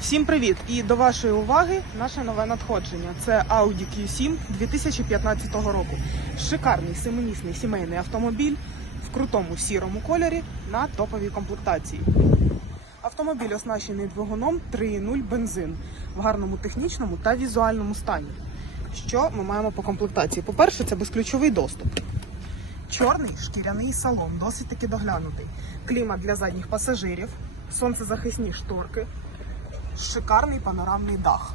Всім привіт! І до вашої уваги наше нове надходження. Це Audi Q7 2015 року. Шикарний семимісний сімейний автомобіль в крутому сірому кольорі на топовій комплектації. Автомобіль оснащений двигуном 3.0 бензин в гарному технічному та візуальному стані. Що ми маємо по комплектації? По-перше, це безключовий доступ. Чорний шкіряний салон, досить таки доглянутий. Клімат для задніх пасажирів, сонцезахисні шторки, шикарний панорамний дах.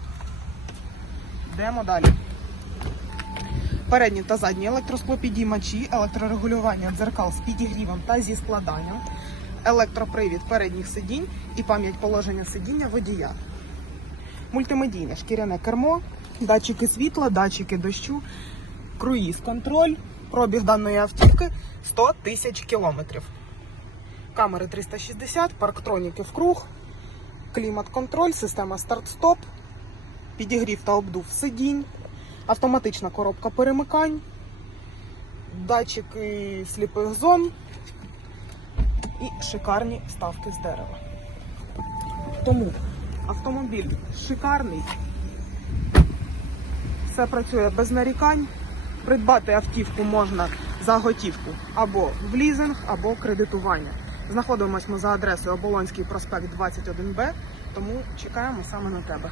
Йдемо далі. Передні та задні електросклопідіймачі, електрорегулювання дзеркал з підігрівом та зі складанням, електропривід передніх сидінь і пам'ять положення сидіння водія. Мультимедійне шкіряне кермо, датчики світла, датчики дощу, круїз контроль, пробіг даної автівки 100 тисяч кілометрів. Камери 360, парктроніки в круг, клімат-контроль, система старт-стоп, підігрів та обдув сидінь, автоматична коробка перемикань, датчики сліпих зон і шикарні вставки з дерева. Тому автомобіль шикарний, все працює без нарікань. Придбати автівку можна за готівку або в лізинг, або кредитування. Знаходимося ми за адресою Оболонський проспект 21Б, тому чекаємо саме на тебе.